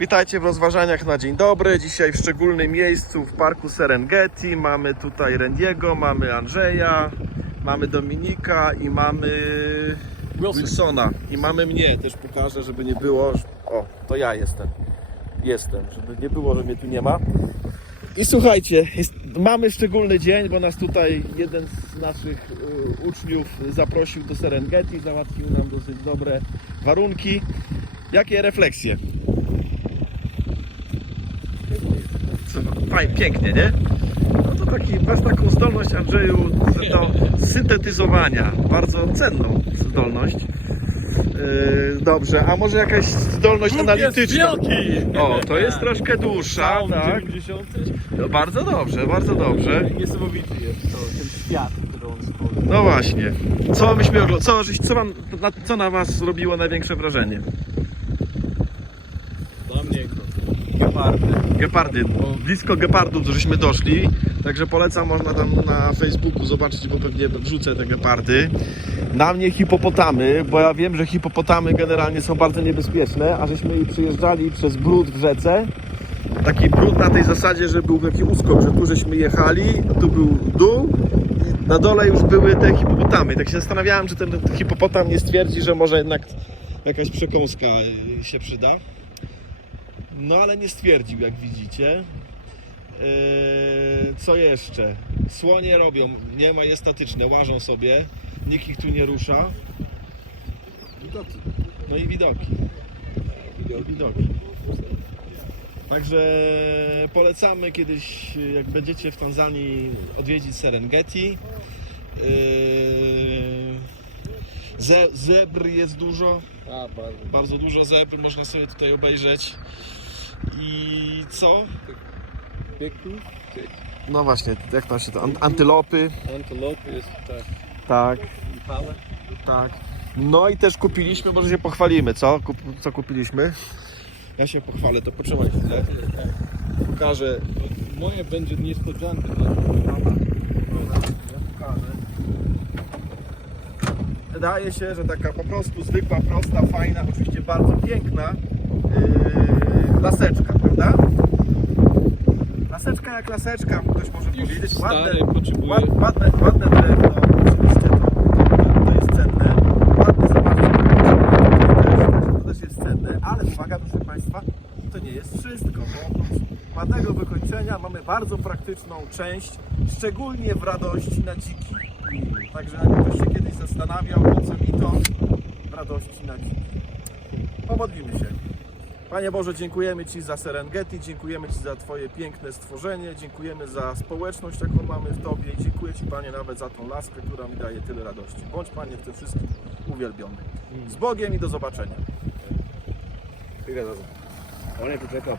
Witajcie w rozważaniach na dzień dobry. Dzisiaj w szczególnym miejscu w parku Serengeti. Mamy tutaj Randiego, mamy Andrzeja, mamy Dominika i mamy Wilsona. I mamy mnie, też pokażę, żeby nie było. O, to ja jestem. Jestem, żeby nie było, że mnie tu nie ma. I słuchajcie, jest, mamy szczególny dzień, bo nas tutaj jeden z naszych y, uczniów zaprosił do Serengeti, załatwił nam dosyć dobre warunki. Jakie refleksje? Co, fajnie, pięknie, nie? No to taki, masz taką zdolność, Andrzeju, do syntetyzowania. Bardzo cenną zdolność. Yy, dobrze, a może jakaś zdolność analityczna? O, to jest troszkę dłuższa, tak? 90. No, bardzo dobrze, bardzo dobrze. Niesamowity jest to, ten świat, który on stworzył. No właśnie. Co myśmy ogl- co, żeś- co, wam, na, co na was zrobiło największe wrażenie? Dla mnie gepardy. Gepardy. Blisko gepardów żeśmy doszli, także polecam, można tam na Facebooku zobaczyć, bo pewnie wrzucę te gepardy. Na mnie hipopotamy, bo ja wiem, że hipopotamy generalnie są bardzo niebezpieczne, a żeśmy przyjeżdżali przez brud w rzece. Taki brud na tej zasadzie, że był taki uskok, że tu żeśmy jechali, tu był dół, i na dole już były te hipopotamy. Tak się zastanawiałem, czy ten hipopotam nie stwierdzi, że może jednak jakaś przekąska się przyda. No ale nie stwierdził, jak widzicie. Yy, co jeszcze? Słonie robią, nie majestatyczne, łażą sobie, nikt ich tu nie rusza. Widoki. No i widoki. I widoki. Także polecamy kiedyś, jak będziecie w Tanzanii, odwiedzić Serengeti. Yy, ze, zebr jest dużo, A, bardzo. bardzo dużo zebr można sobie tutaj obejrzeć. I co? Byków, No właśnie, jak tam się to? An- Antylopy. antilopy jest tak. Tak, I pałe. tak. No i też kupiliśmy, może się pochwalimy, co? Kup, co kupiliśmy? Ja się pochwalę, to potrzymaj chwilę. Pokażę. Moje będzie niespodzianka dla mnie. Ja pokażę. Wydaje się, że taka po prostu zwykła, prosta, fajna, oczywiście bardzo piękna yy, laseczka, prawda? Laseczka jak laseczka, ktoś może Już powiedzieć. Ładne, potrzebuje. Ład, ładne, ładne drewno, oczywiście to, to, to jest cenne. Ładne, zobaczcie, to też, to też jest cenne, ale uwaga, proszę Państwa, to nie jest wszystko, bo oprócz ładnego wykończenia mamy bardzo praktyczną część, szczególnie w radości na dziki. Także jak ktoś się kiedyś zastanawiał, po co mi to radości na dziki. Pomodlimy się. Panie Boże, dziękujemy Ci za Serengeti, dziękujemy Ci za Twoje piękne stworzenie, dziękujemy za społeczność, jaką mamy w Tobie i dziękuję Ci Panie nawet za tą laskę, która mi daje tyle radości. Bądź Panie w tym wszystkim uwielbiony. Z Bogiem i do zobaczenia. Wanted to take a.